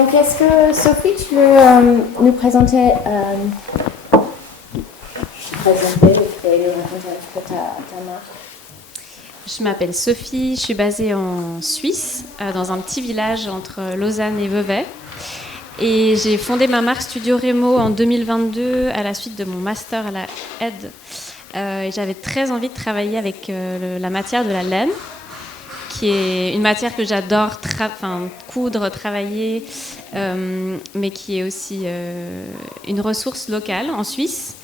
Donc, est-ce que Sophie, tu veux nous présenter, créer, raconter un peu ta marque? Je m'appelle Sophie, je suis basée en Suisse, dans un petit village entre Lausanne et Vevey. Et j'ai fondé ma marque Studio Remo en 2022 à la suite de mon master à la aide. Et j'avais très envie de travailler avec la matière de la laine, qui est une matière que j'adore coudre, travailler, mais qui est aussi une ressource locale en Suisse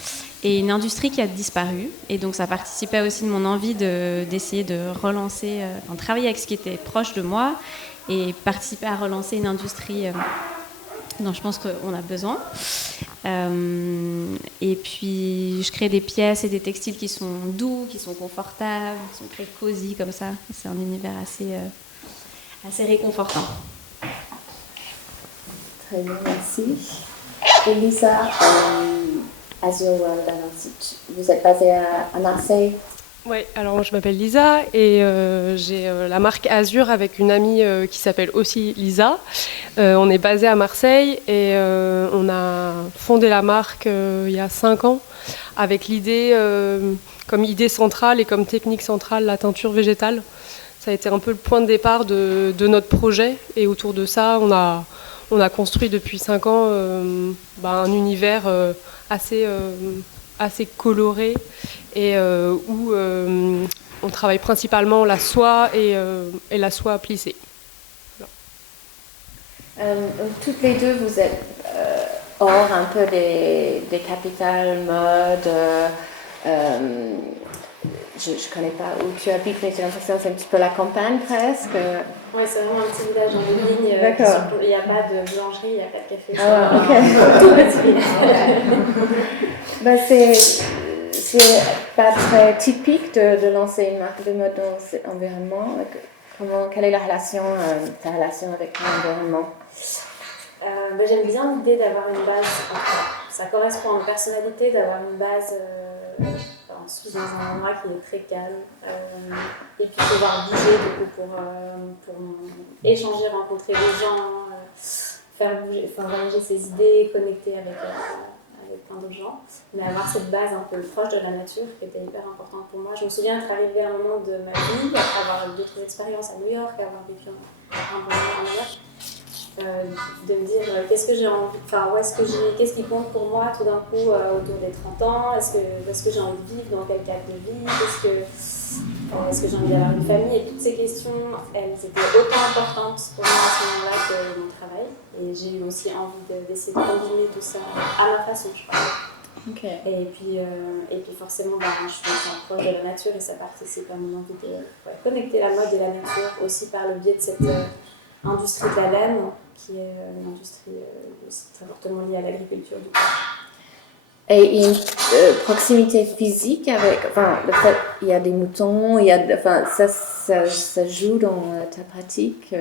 et une industrie qui a disparu. Et donc ça participait aussi de mon envie d'essayer de relancer, travailler avec ce qui était proche de moi et participer à relancer une industrie dont je pense qu'on a besoin. Et puis je crée des pièces et des textiles qui sont doux, qui sont confortables, qui sont très cosy comme ça. C'est un univers assez réconfortant. Très bien, merci. Elisa, Azure World, alors, vous êtes basée à Marseille? Oui, alors je m'appelle Lisa et j'ai la marque Azure avec une amie qui s'appelle aussi Lisa. On est basé à Marseille et on a fondé la marque il y a 5 ans avec l'idée, comme idée centrale et comme technique centrale, la teinture végétale. Ça a été un peu le point de départ de notre projet et autour de ça, on a construit depuis 5 ans un univers assez coloré et où on travaille principalement la soie et la soie plissée. Voilà. Toutes les deux, vous êtes hors un peu des capitales mode. Je ne connais pas où tu habites, mais j'ai l'impression que c'est un petit peu la campagne presque. Oui, c'est vraiment un petit village en ligne. D'accord. Il n'y a pas de boulangerie, il n'y a pas de café. Ah, ok. C'est pas très typique de lancer une marque de mode dans cet environnement. Quelle est ta relation avec l'environnement? J'aime bien l'idée d'avoir une base, ça correspond à une personnalité, d'avoir une base en Suisse dans un endroit qui est très calme et puis pouvoir bouger du coup pour échanger, rencontrer des gens, faire voyager ses idées, connecter avec plein d'autres gens, mais avoir cette base un peu proche de la nature qui était hyper importante pour moi. Je me souviens être arrivée à un moment de ma vie, après avoir d'autres expériences à New York, avoir vécu un bon moment à New York, de me dire qu'est-ce que j'ai envie, qu'est-ce qui compte pour moi tout d'un coup autour des 30 ans, est-ce que j'ai envie de vivre, dans quel cadre de vie, est-ce que j'ai envie d'avoir une famille, et toutes ces questions, elles étaient autant importantes pour moi à ce moment-là que mon travail, et j'ai eu aussi envie d'essayer de combiner tout ça à ma façon, je crois. Okay. Et puis forcément, je suis proche de la nature et ça participe à mon envie de connecter la mode et la nature aussi par le biais de cette industrie de la laine, qui est une industrie aussi très fortement liée à l'agriculture. Et il y a une proximité physique avec, le fait qu'il y a des moutons, ça joue dans ta pratique.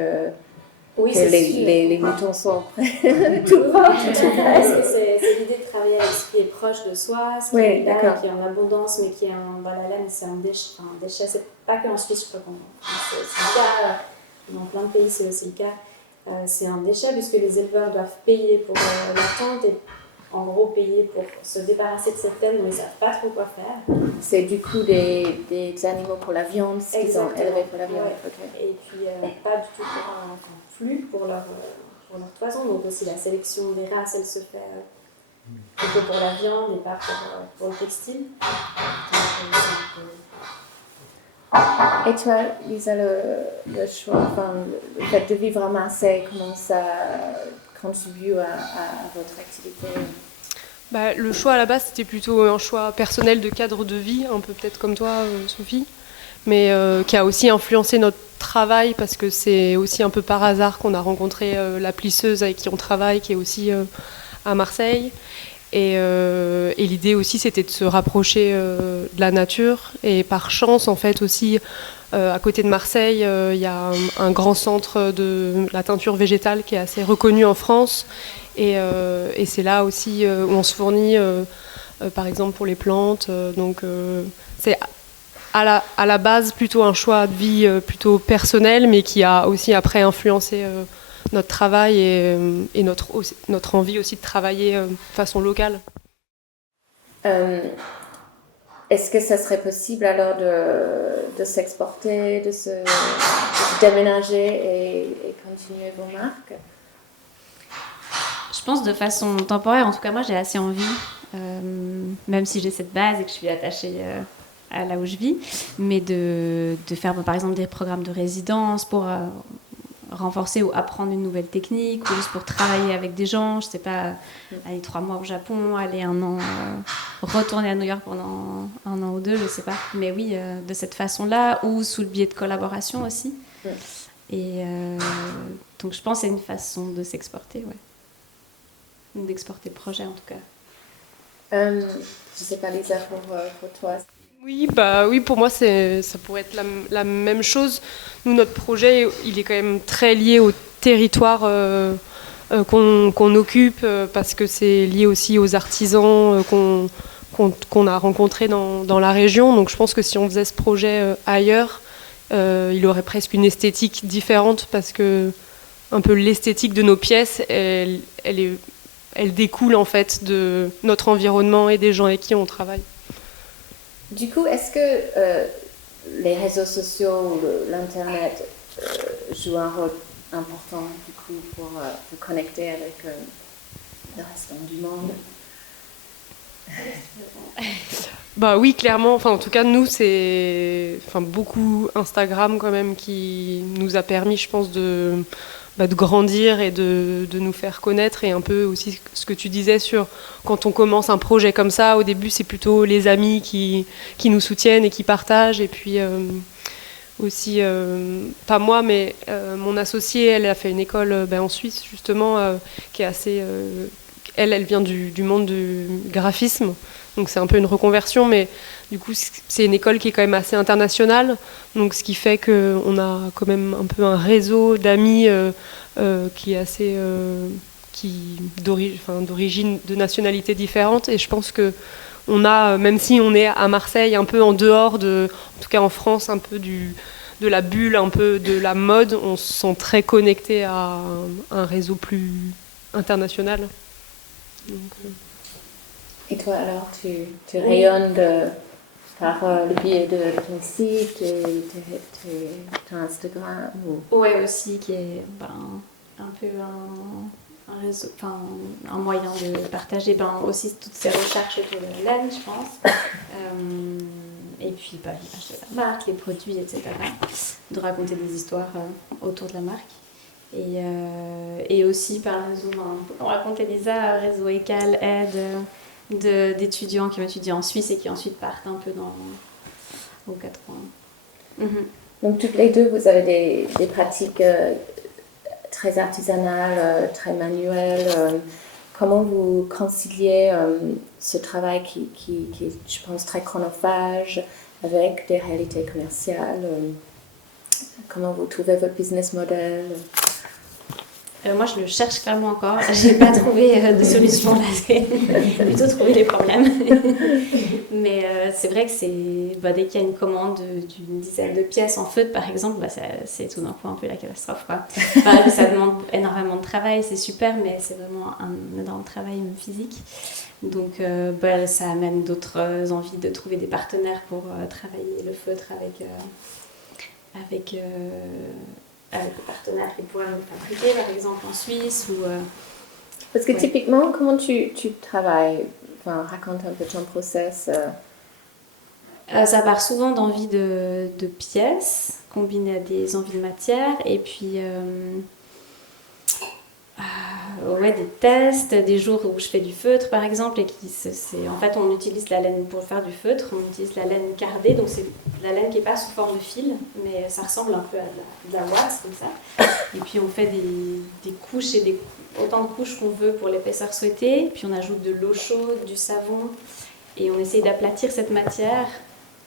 Oui, que les moutons sont tout proches. C'est l'idée de travailler avec ce qui est proche de soi, ce qui est là, qui est en abondance, mais qui est la laine, c'est un déchet. C'est pas qu'en Suisse, je crois c'est le cas, dans plein de pays, c'est aussi le cas. C'est un déchet puisque les éleveurs doivent payer pour la tonte et en gros payer pour se débarrasser de cette laine, mais ils ne savent pas trop quoi faire. C'est du coup des animaux pour la viande, ce qu'ils ont élevé pour la viande. Ouais. Okay. Et puis pas du tout pour leur toison, donc aussi la sélection des races, elle se fait plutôt pour la viande et pas pour le textile. Et toi, Lisa, le choix, le fait de vivre à Marseille, comment ça contribue à votre activité? Le choix à la base, c'était plutôt un choix personnel de cadre de vie, un peu peut-être comme toi, Sophie, mais qui a aussi influencé notre travail parce que c'est aussi un peu par hasard qu'on a rencontré la plisseuse avec qui on travaille, qui est aussi à Marseille. Et l'idée aussi, c'était de se rapprocher de la nature. Et par chance, en fait, aussi, à côté de Marseille, il y a un grand centre de la teinture végétale qui est assez reconnu en France. Et c'est là aussi où on se fournit, par exemple, pour les plantes. Donc, c'est à la base plutôt un choix de vie plutôt personnel, mais qui a aussi après influencé notre travail et notre envie aussi de travailler de façon locale. Est-ce que ça serait possible alors de s'exporter, de se déménager et continuer vos marques? Je pense de façon temporaire, en tout cas moi j'ai assez envie, même si j'ai cette base et que je suis attachée à là où je vis, mais de faire par exemple des programmes de résidence pour renforcer ou apprendre une nouvelle technique, ou juste pour travailler avec des gens, je sais pas, aller 3 mois au Japon, aller 1 an, retourner à New York pendant 1 an ou 2, je sais pas. Mais oui, de cette façon-là, ou sous le biais de collaboration aussi. Et donc je pense que c'est une façon de s'exporter, ouais. D'exporter le projet en tout cas. Je sais pas, Lisa, pour toi. Oui, pour moi, ça pourrait être la même chose. Nous, notre projet, il est quand même très lié au territoire qu'on occupe, parce que c'est lié aussi aux artisans qu'on a rencontrés dans la région. Donc je pense que si on faisait ce projet ailleurs, il aurait presque une esthétique différente, parce que un peu l'esthétique de nos pièces, elle découle en fait de notre environnement et des gens avec qui on travaille. Du coup, est-ce que les réseaux sociaux ou l'Internet jouent un rôle important du coup pour vous connecter avec le restant du monde? Bah oui, clairement. Enfin, en tout cas, nous, c'est beaucoup Instagram quand même qui nous a permis, je pense, de grandir et de nous faire connaître. Et un peu aussi ce que tu disais sur quand on commence un projet comme ça, au début, c'est plutôt les amis qui nous soutiennent et qui partagent. Et puis aussi, pas moi, mais mon associée, elle a fait une école en Suisse, justement, qui est assez... elle vient du monde du graphisme. Donc c'est un peu une reconversion, mais du coup c'est une école qui est quand même assez internationale, donc ce qui fait qu'on a quand même un peu un réseau d'amis qui est assez d'origine, de nationalités différentes, et je pense que on a, même si on est à Marseille, un peu en dehors en tout cas en France, un peu de la bulle, un peu de la mode, on se sent très connecté à un réseau plus international. Donc, Et toi alors, tu rayonnes par le biais de ton site et ton Instagram ou... Ouais, aussi, qui est un peu un réseau, un moyen de partager aussi toutes ces recherches autour de la laine, je pense. Et puis l'image de la marque, les produits, etc. De raconter des histoires autour de la marque. Et aussi par le réseau, on racontait Lisa, réseau ECAL, aide d'étudiants qui ont étudié en Suisse et qui ensuite partent un peu aux 4 coins. Donc toutes les deux, vous avez des pratiques très artisanales, très manuelles. Comment vous conciliez ce travail qui est, je pense, très chronophage avec des réalités commerciales? Comment vous trouvez votre business model? Moi, je le cherche clairement encore. J'ai pas trouvé de solution là. J'ai plutôt trouvé les problèmes. Mais c'est vrai que dès qu'il y a une commande d'une dizaine de pièces en feutre, par exemple, c'est tout d'un coup un peu la catastrophe, quoi. Ça demande énormément de travail, c'est super, mais c'est vraiment un énorme travail physique. Donc, ça amène d'autres envies de trouver des partenaires pour travailler le feutre avec des partenaires qui pourraient le fabriquer, par exemple en Suisse. Parce que typiquement, comment tu travailles? Raconte un peu ton process. Ça part souvent d'envies de pièces combinées à des envies de matière, et puis des tests, des jours où je fais du feutre par exemple, et en fait on utilise la laine pour faire du feutre, on utilise la laine cardée, donc c'est la laine qui est pas sous forme de fil, mais ça ressemble un peu à de la wax comme ça, et puis on fait des couches et autant de couches qu'on veut pour l'épaisseur souhaitée, puis on ajoute de l'eau chaude, du savon, et on essaye d'aplatir cette matière,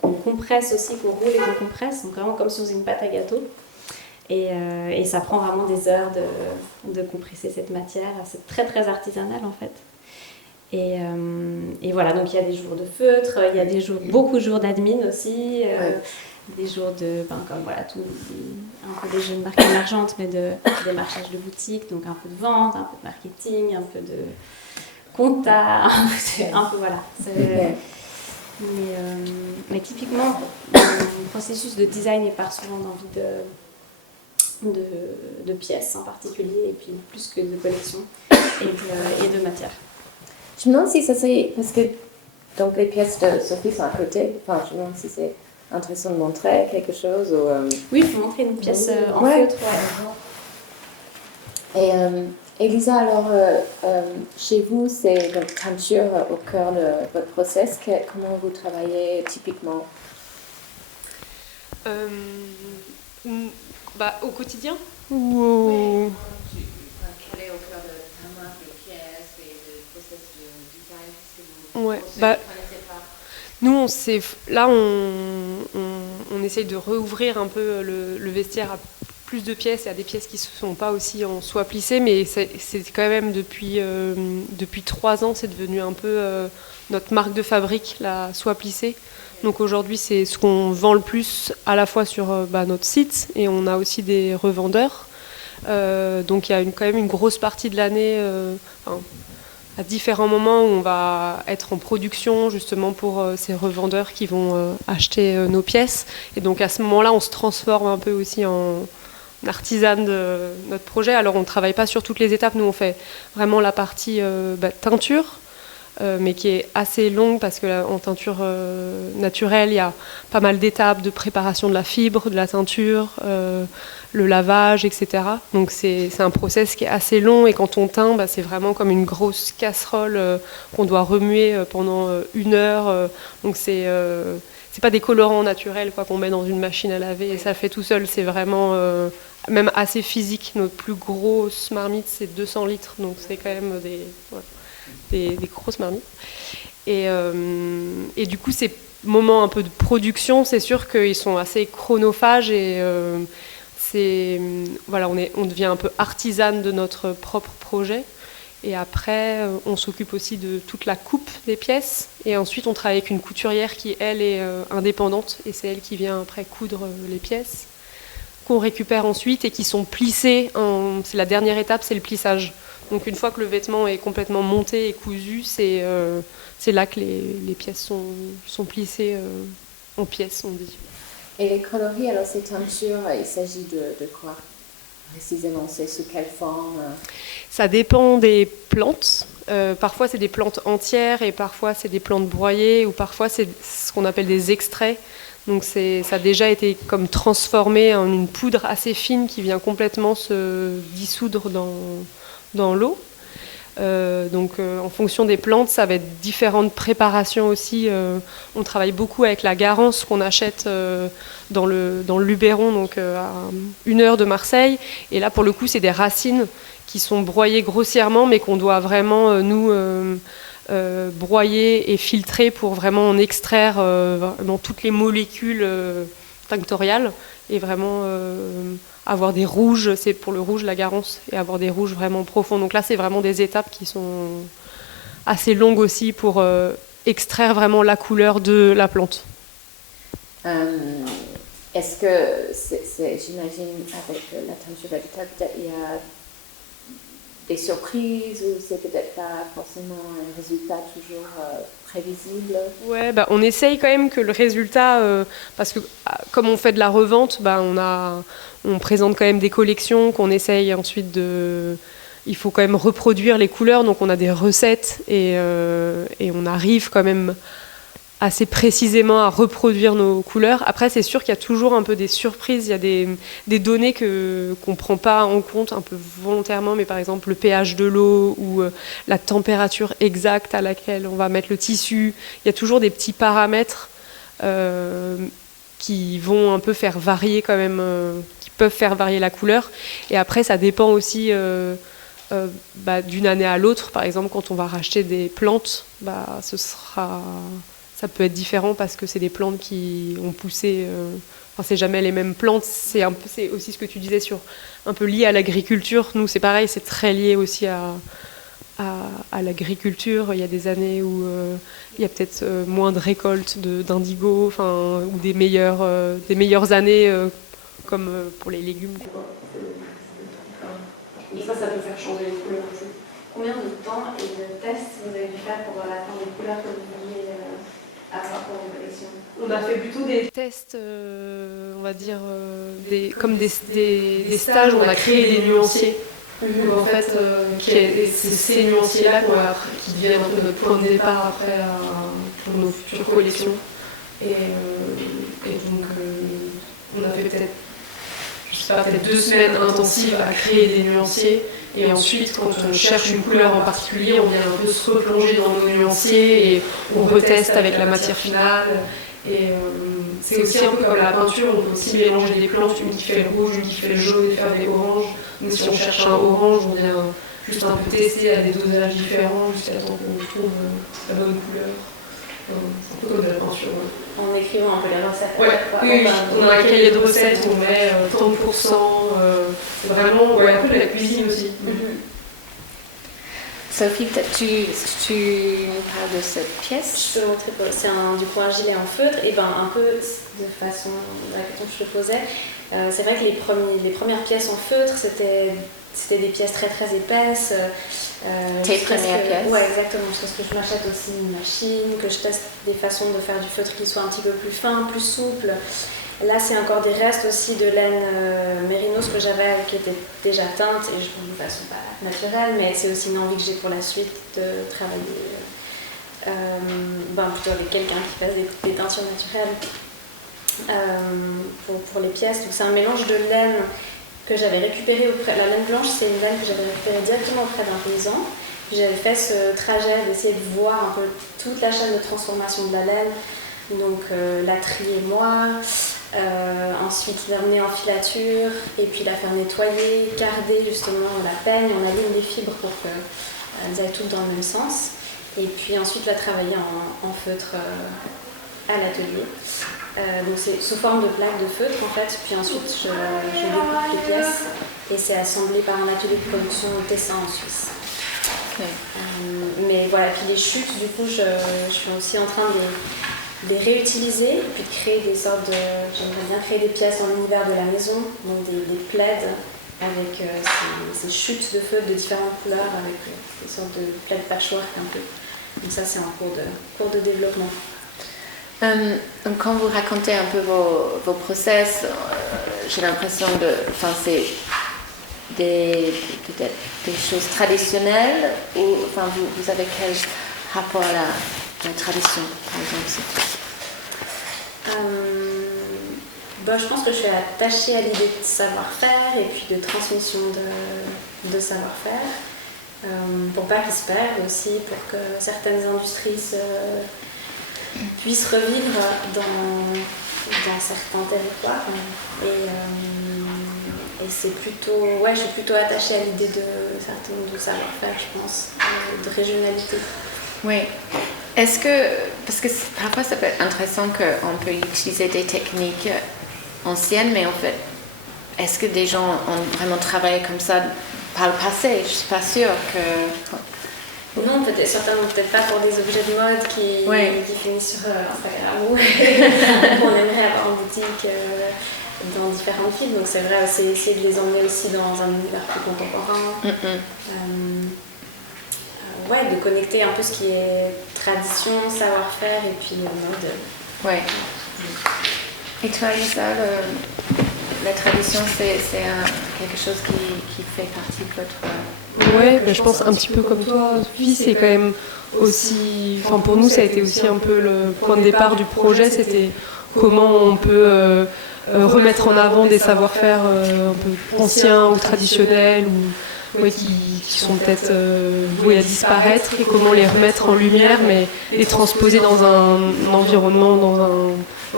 qu'on compresse aussi, qu'on roule et qu'on compresse, donc vraiment comme si on faisait une pâte à gâteau. Et ça prend vraiment des heures de compresser cette matière. C'est très très artisanal en fait. Et voilà, donc il y a des jours de feutre, il y a beaucoup de jours d'admin aussi. des jours de, comme voilà, un peu des jeux de marque émergente, mais de démarchage de boutique, donc un peu de vente, un peu de marketing, un peu de compta, un peu voilà. Mais typiquement, le processus de design il part souvent d'envie de pièces en particulier, et puis plus que de collection et de matière. Je me demande si ça serait, parce que donc les pièces de Sophie sont à côté, enfin je me demande si c'est intéressant de montrer quelque chose ou... Oui, il faut montrer une pièce en feutre. Ouais. Et Elisa, alors chez vous, c'est donc peinture au cœur de votre process. Comment vous travaillez typiquement? Au quotidien ou Quel est au cœur de ta main, les pièces, le process de design? Nous, on essaye de rouvrir un peu le vestiaire à plus de pièces et à des pièces qui ne sont pas aussi en soie plissée, mais c'est quand même depuis 3 ans, c'est devenu un peu notre marque de fabrique, la soie plissée. Donc aujourd'hui, c'est ce qu'on vend le plus à la fois sur notre site et on a aussi des revendeurs. Donc il y a quand même une grosse partie de l'année, à différents moments où on va être en production justement pour ces revendeurs qui vont acheter nos pièces. Et donc à ce moment-là, on se transforme un peu aussi en artisane de notre projet. Alors on ne travaille pas sur toutes les étapes, nous on fait vraiment la partie teinture, mais qui est assez longue parce qu'en teinture naturelle, il y a pas mal d'étapes de préparation de la fibre, de la teinture, le lavage, etc. Donc c'est un process qui est assez long et quand on teint, c'est vraiment comme une grosse casserole qu'on doit remuer pendant 1 heure. Donc c'est pas des colorants naturels qu'on met dans une machine à laver et ça fait tout seul. C'est vraiment même assez physique. Notre plus grosse marmite, c'est 200 litres. Donc c'est quand même des grosses marmites. Et du coup, ces moments un peu de production, c'est sûr qu'ils sont assez chronophages et on devient un peu artisane de notre propre projet. Et après, on s'occupe aussi de toute la coupe des pièces. Et ensuite, on travaille avec une couturière qui, elle, est indépendante. Et c'est elle qui vient après coudre les pièces qu'on récupère ensuite et qui sont plissées. C'est la dernière étape, c'est le plissage. Donc une fois que le vêtement est complètement monté et cousu, c'est là que les pièces sont plissées en pièces, on dit. Et les coloris, alors ces teintures, il s'agit de quoi précisément? C'est sous quelle forme? Ça dépend des plantes. Parfois c'est des plantes entières et parfois c'est des plantes broyées ou parfois c'est ce qu'on appelle des extraits. Donc ça a déjà été comme transformé en une poudre assez fine qui vient complètement se dissoudre dans l'eau. En fonction des plantes, ça va être différentes préparations aussi. On travaille beaucoup avec la garance qu'on achète dans le Luberon, donc à 1 heure de Marseille. Et là, pour le coup, c'est des racines qui sont broyées grossièrement, mais qu'on doit vraiment, broyer et filtrer pour vraiment en extraire dans toutes les molécules tinctoriales et vraiment avoir des rouges, c'est pour le rouge la garance, et avoir des rouges vraiment profonds. Donc là, c'est vraiment des étapes qui sont assez longues aussi pour extraire vraiment la couleur de la plante. Est-ce que, j'imagine, avec la teinture végétale, peut-être il y a des surprises ou c'est peut-être pas forcément un résultat toujours prévisible? Ouais, on essaye quand même que le résultat, parce que comme on fait de la revente, on présente quand même des collections qu'on essaye ensuite il faut quand même reproduire les couleurs, donc on a des recettes et on arrive quand même assez précisément à reproduire nos couleurs. Après, c'est sûr qu'il y a toujours un peu des surprises, il y a des données qu'on ne prend pas en compte un peu volontairement, mais par exemple le pH de l'eau ou la température exacte à laquelle on va mettre le tissu. Il y a toujours des petits paramètres qui vont un peu faire varier quand même, qui peuvent faire varier la couleur. Et après, ça dépend aussi d'une année à l'autre. Par exemple, quand on va racheter des plantes, ça peut être différent parce que c'est des plantes qui ont poussé. C'est jamais les mêmes plantes. C'est aussi ce que tu disais un peu lié à l'agriculture. Nous, c'est pareil, c'est très lié aussi à l'agriculture. Il y a des années où il y a peut-être moins de récoltes d'indigo, ou des meilleures années comme pour les légumes. Et ça peut faire changer les couleurs aussi. Combien de temps et de tests vous avez dû faire pour atteindre les couleurs que vous vouliez avoir pour vos collections? On a fait plutôt des tests, on va dire, comme des stages où on a créé des nuanciers. En fait, c'est ces nuanciers-là qui deviennent un peu notre point de départ après pour nos futures collections. Et donc, on a fait peut-être, je sais pas, peut-être 2 semaines intensives à créer des nuanciers. Et ensuite, quand on cherche une couleur en particulier, on vient un peu se replonger dans nos nuanciers et on reteste avec la matière finale. Et c'est aussi un peu comme la peinture, on peut aussi mélanger des planches, une qui fait le rouge, une qui fait le jaune et faire des oranges. Mais si on cherche un orange, on vient juste un peu tester à des dosages différents jusqu'à temps qu'on trouve la bonne couleur. C'est un peu comme de la peinture. En écrivant un peu les recettes. Oui, on a un cahier de recettes, on met 30%. C'est vraiment un peu de la cuisine aussi. Sophie, peut-être tu nous parles de cette pièce? Je peux montrer, c'est un gilet en feutre, et un peu de façon, la question que je te posais, c'est vrai que les premières pièces en feutre, c'était des pièces très très épaisses. Tes premières pièces? Oui, exactement, parce que je m'achète aussi une machine, que je teste des façons de faire du feutre qui soit un petit peu plus fin, plus souple. Là, c'est encore des restes aussi de laine mérinos que j'avais, qui était déjà teinte, et je trouve de façon pas naturelle, mais c'est aussi une envie que j'ai pour la suite de travailler plutôt avec quelqu'un qui fasse des teintures naturelles pour les pièces. Donc c'est un mélange de laine que j'avais récupéré la laine blanche, c'est une laine que j'avais récupérée directement auprès d'un paysan. J'avais fait ce trajet d'essayer de voir un peu toute la chaîne de transformation de la laine, donc la trier moi. Ensuite l'amener en filature et puis la faire nettoyer, garder justement la peigne, on aligne les fibres pour qu'elles aillent toutes dans le même sens et puis ensuite la travailler en feutre à l'atelier. Donc c'est sous forme de plaques de feutre en fait, puis ensuite je découpe les pièces et c'est assemblé par un atelier de production au Tessin en Suisse. Okay. Mais voilà, puis les chutes du coup je suis aussi en train de les réutiliser et puis de créer des sortes de... J'aimerais bien créer des pièces dans l'univers de la maison, donc des plaids avec ces chutes de feutres de différentes couleurs, avec des sortes de plaids patchwork un peu. Donc ça c'est en cours de développement. Donc quand vous racontez un peu vos process, j'ai l'impression c'est peut-être des choses traditionnelles ou vous avez quel rapport à la tradition, par exemple? Je pense que je suis attachée à l'idée de savoir-faire et puis de transmission de savoir-faire pour pas qu'il se perde aussi, pour que certaines industries puissent revivre dans certains territoires. Et c'est plutôt, je suis plutôt attachée à l'idée de savoir-faire, je pense, de régionalité. Oui. Est-ce que, parce que parfois ça peut être intéressant qu'on peut utiliser des techniques anciennes, mais en fait, est-ce que des gens ont vraiment travaillé comme ça par le passé? Je ne suis pas sûre que... Non, certainement peut-être pas pour des objets de mode qui finissent sur Instagram ou qu'on aimerait avoir en boutique dans différentes villes. Donc c'est vrai, c'est essayer de les emmener aussi dans un univers plus contemporain. De connecter un peu ce qui est tradition, savoir-faire et puis mode. Ouais. Et toi, Lisa, la tradition, c'est quelque chose qui fait partie de votre... Ouais, je pense un petit peu comme toi, Sophie, c'est quand même aussi... pour nous, ça a été aussi un peu le point de départ du projet, c'était comment on peut remettre en avant des savoir-faire un peu anciens ou traditionnels qui sont peut-être voués à disparaître et comment les remettre en lumière mais les transposer dans un environnement,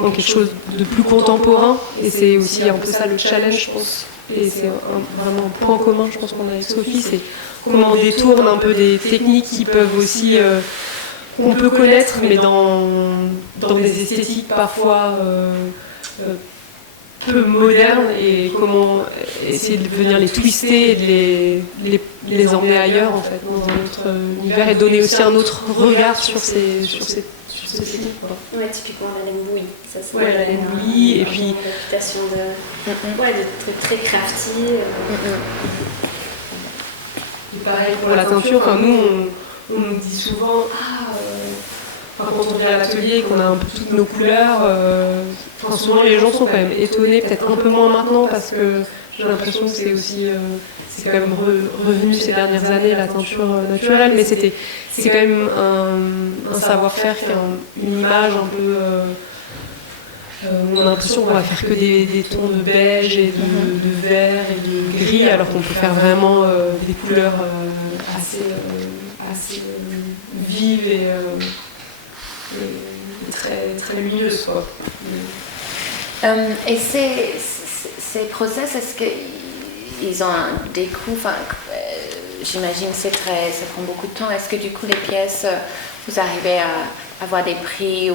dans quelque chose de plus contemporain et c'est aussi un peu ça le challenge je pense et c'est vraiment un point commun je pense qu'on a avec Sophie, c'est comment on détourne un peu des techniques qui peuvent aussi qu'on peut connaître mais dans des esthétiques parfois peu modernes et comment essayer de venir les twister et de les emmener ailleurs en fait, dans un autre univers et donner aussi un autre regard sur ces sites. Ouais, typiquement la laine bouillie. Ça, c'est la laine bouillie et puis une réputation de trucs très crafty. Et pareil pour la teinture, enfin, nous on nous dit souvent quand on vient à l'atelier et qu'on a un peu toutes nos couleurs, souvent les gens sont quand même étonnés, peut-être un peu moins maintenant parce que j'ai l'impression que c'est aussi c'est quand même revenu ces dernières années la teinture naturelle, mais c'est quand même un savoir-faire, une image un peu on a l'impression qu'on va faire que des tons de beige et de vert et de gris, alors qu'on peut faire vraiment des couleurs assez vives et très, très lumineuses, quoi. Et ces process, est-ce qu'ils ont des coûts, j'imagine que ça prend beaucoup de temps. Est-ce que du coup les pièces, vous arrivez à avoir des prix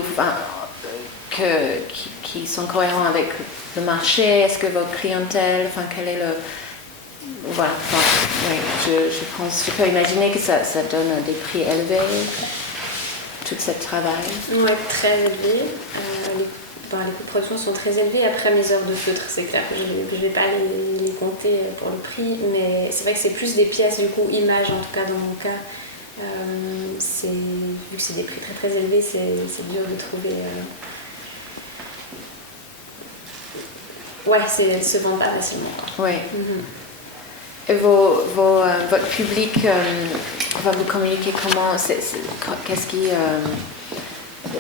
qui sont cohérents avec le marché? Est-ce que votre clientèle, quel est le... Voilà, je peux imaginer que ça donne des prix élevés, tout ce travail. Oui, très élevé. Les coûts de production sont très élevés. Après, mes heures de feutre, c'est clair que je ne vais pas les compter pour le prix, mais c'est vrai que c'est plus des pièces, du coup, images, en tout cas dans mon cas. Vu que c'est des prix très très élevés, c'est dur de trouver... elles se vendent pas facilement. Oui. Et votre public, vous communiquer comment, qu'est-ce qui...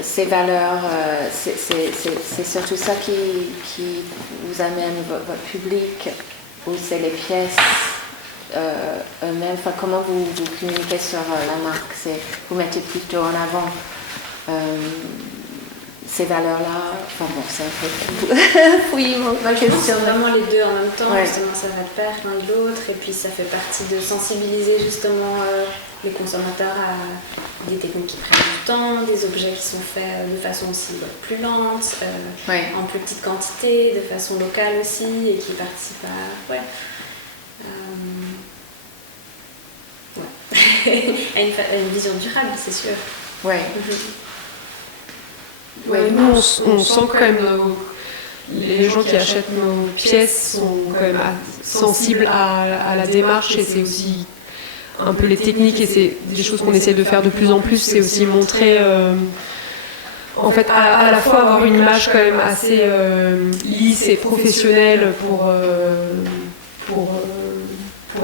ces valeurs, c'est surtout ça qui vous amène votre public, ou c'est les pièces eux-mêmes? Comment vous communiquez sur la marque? Vous mettez plutôt en avant ces valeurs-là? C'est un peu oui, ma question. C'est vraiment les deux en même temps, ouais. Justement ça va de pair l'un de l'autre, et puis ça fait partie de sensibiliser justement les consommateurs à des techniques qui prennent du temps, des objets qui sont faits de façon aussi plus lente, en plus petite quantité, de façon locale aussi, et qui participent à une vision durable, c'est sûr. Ouais. Nous, on sent quand même les gens qui achètent nos pièces sont quand même sensibles à la démarche, et c'est aussi un peu les techniques, et c'est des choses qu'on essaie de faire de plus en plus. C'est aussi montrer, en fait, à la fois avoir une image quand même assez lisse et professionnelle pour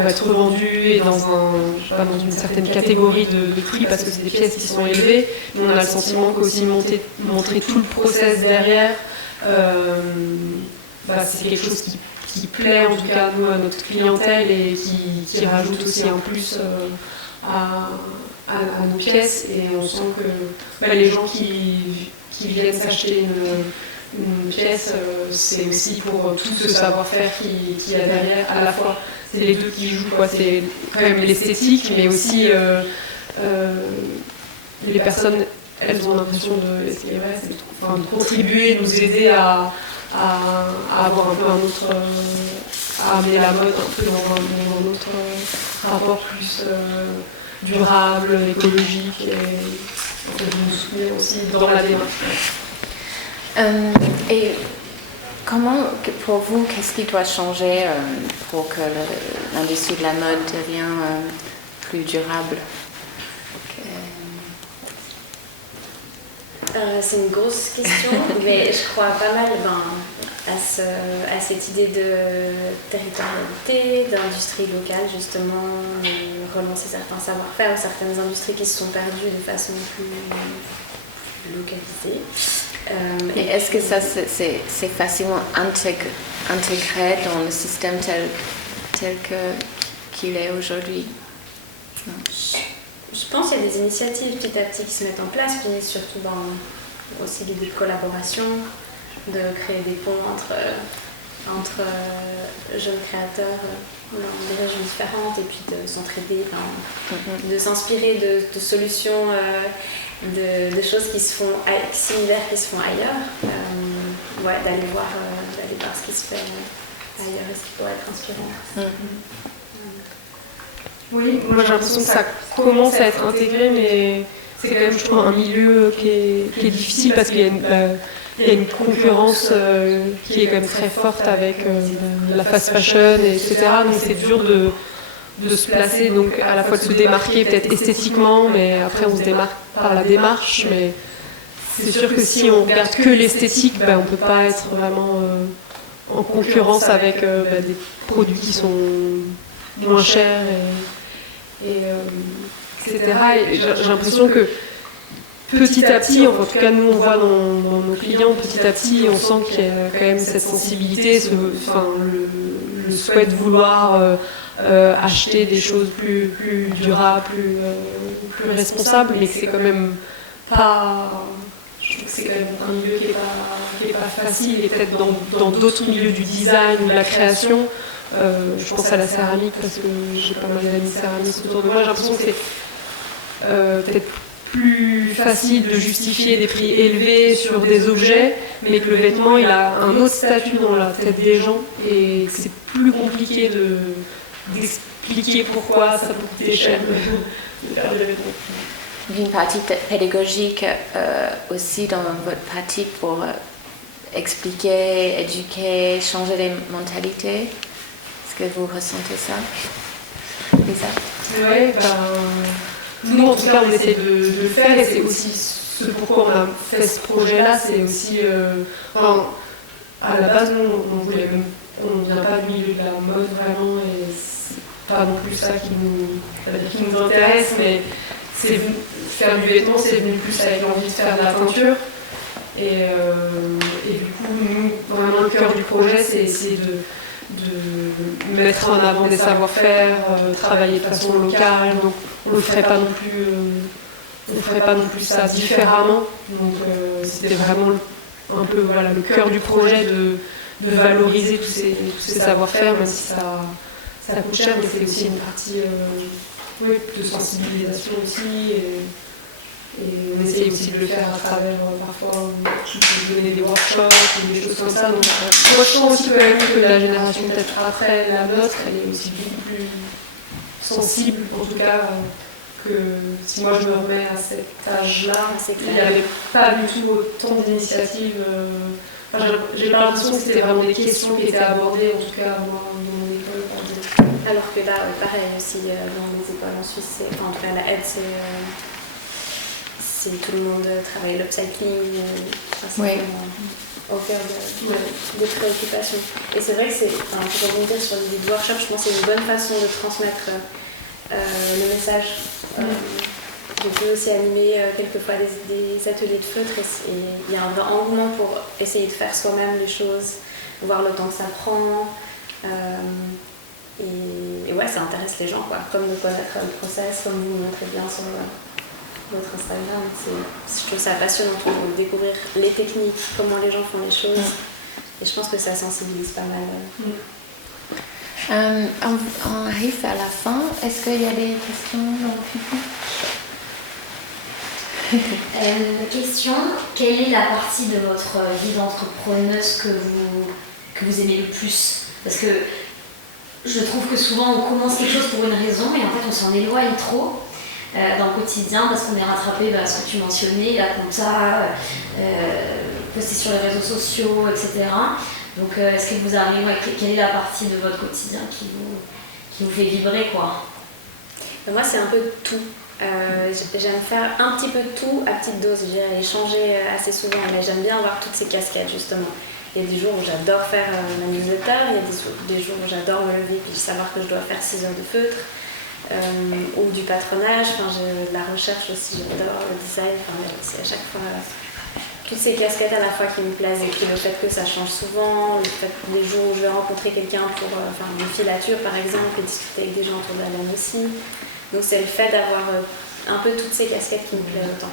être vendu et dans une certaine catégorie de prix, parce que c'est des pièces qui sont élevées, mais on a le sentiment qu'aussi montrer tout le process derrière, c'est quelque chose qui plaît en tout cas nous à notre clientèle, et qui rajoute aussi un plus à nos pièces. Et on sent que les gens qui viennent s'acheter une pièce, c'est aussi pour tout ce savoir-faire qu'il y a derrière. À la fois, c'est les deux qui jouent, c'est quand même l'esthétique, mais aussi les personnes, elles ont l'impression de contribuer, de nous aider à avoir un peu à amener la mode un peu dans un autre rapport plus durable, écologique, et de nous soutenir aussi dans la démarche. Et comment, pour vous, qu'est-ce qui doit changer pour que l'industrie de la mode devienne plus durable? C'est une grosse question, mais je crois pas mal à cette idée de territorialité, d'industrie locale, justement, de relancer certains savoir-faire, certaines industries qui se sont perdues de façon plus localisée. Et est-ce que ça c'est facilement intégré dans le système tel qu'il est aujourd'hui? Je pense qu'il y a des initiatives petit à petit qui se mettent en place, puis surtout aussi l'idée de collaboration, de créer des ponts entre jeunes créateurs dans des régions différentes, et puis de s'entraider, de s'inspirer de solutions, de choses qui se font similaires, qui se font ailleurs. d'aller voir ce qui se fait ailleurs et ce qui pourrait être inspirant. Oui, moi j'ai l'impression que ça commence à être intégré, mais c'est quand même, je trouve, un milieu qui est difficile parce qu'il y a une concurrence qui est quand même très forte avec la fast fashion, etc. Donc c'est dur de se placer, donc à la fois de se démarquer peut-être esthétiquement, mais après on se démarque par la démarche. Mais c'est sûr que si on regarde que l'esthétique, on ne peut pas être vraiment en concurrence avec des produits qui sont moins chers, etc. Et j'ai l'impression que petit à petit, en tout cas nous on voit dans nos clients, petit à petit on sent qu'il y a quand même cette sensibilité, le souhait de vouloir acheter des choses plus durables, plus responsables, mais que c'est quand même pas... Je trouve que c'est quand même un milieu qui est pas facile, et peut-être dans d'autres milieux du design ou de la création. Je pense à la céramique parce que j'ai pas mal d'amis céramistes autour de moi. J'ai l'impression que c'est peut-être plus facile de justifier des prix élevés sur des objets, mais que le vêtement il a un autre statut dans la tête des gens et que c'est plus compliqué d'expliquer pourquoi ça peut coûter cher de faire des vêtements. Une partie pédagogique aussi dans votre pratique pour expliquer, éduquer, changer les mentalités. Est-ce que vous ressentez ça, Lisa? Oui, nous en tout cas on essaie de le faire, et c'est aussi ce pourquoi on a fait ce projet-là. C'est aussi, à la base nous on vient pas du milieu de la mode vraiment, et c'est pas non plus ça qui nous intéresse, mais faire du vêtement c'est venu plus avec l'envie de faire de la peinture. Et du coup, nous, vraiment le cœur du projet, c'est essayer de mettre en avant des savoir-faire, travailler de façon locale. Donc on ne ferait pas non plus ça différemment. Donc c'était vraiment un peu le cœur du projet de valoriser tous ces savoir-faire, même si ça coûte cher, mais c'est aussi une partie de sensibilisation aussi. Et on essaye aussi de le faire à travers, parfois, donner des workshops ou des choses comme ça. Donc, moi, je sens aussi quand même que la génération peut-être après la nôtre, elle est aussi beaucoup plus sensible, en tout cas, que si moi je me remets à cet âge-là, il n'y avait pas du tout autant d'initiatives. J'ai pas l'impression que c'était vraiment des questions qui étaient abordées, en tout cas, moi, dans mon école, par exemple. Alors que là, pareil aussi, dans les écoles en Suisse, en tout cas, la aide, c'est tout le monde travaille l'upcycling, au cœur des préoccupations. Et c'est vrai que pour rebondir sur l'idée du workshop, je pense que c'est une bonne façon de transmettre le message. Je peux aussi animer quelquefois des ateliers de feutre, et il y a un vrai engouement pour essayer de faire soi-même les choses, voir le temps que ça prend. Et ouais, ça intéresse les gens, comme de connaître le process, comme vous le montrez bien sur votre Instagram. Je trouve ça passionnant de découvrir les techniques, comment les gens font les choses. Et je pense que ça sensibilise pas mal. On arrive à la fin. Est-ce qu'il y a des questions dans le public? Question, quelle est la partie de votre vie d'entrepreneuse que vous aimez le plus? Parce que je trouve que souvent on commence quelque chose pour une raison et en fait on s'en éloigne trop dans le quotidien parce qu'on est rattrapé ce que tu mentionnais, la compta, poster sur les réseaux sociaux, etc. Donc est-ce que vous arrivez, quelle est la partie de votre quotidien qui vous fait vibrer, quoi? Moi c'est un peu de tout. J'aime faire un petit peu de tout à petite dose, je dirais, échanger assez souvent, mais j'aime bien avoir toutes ces casquettes justement. Il y a des jours où j'adore faire ma newsletter, il y a des jours où j'adore me lever et savoir que je dois faire 6 heures de feutre, ou du patronage, de la recherche aussi, j'adore le design, c'est à chaque fois toutes ces casquettes à la fois qui me plaisent, et puis le fait que ça change souvent, le fait que les jours où je vais rencontrer quelqu'un pour faire une filature par exemple, et discuter avec des gens autour de la laine aussi. Donc c'est le fait d'avoir un peu toutes ces casquettes qui me plaisent autant.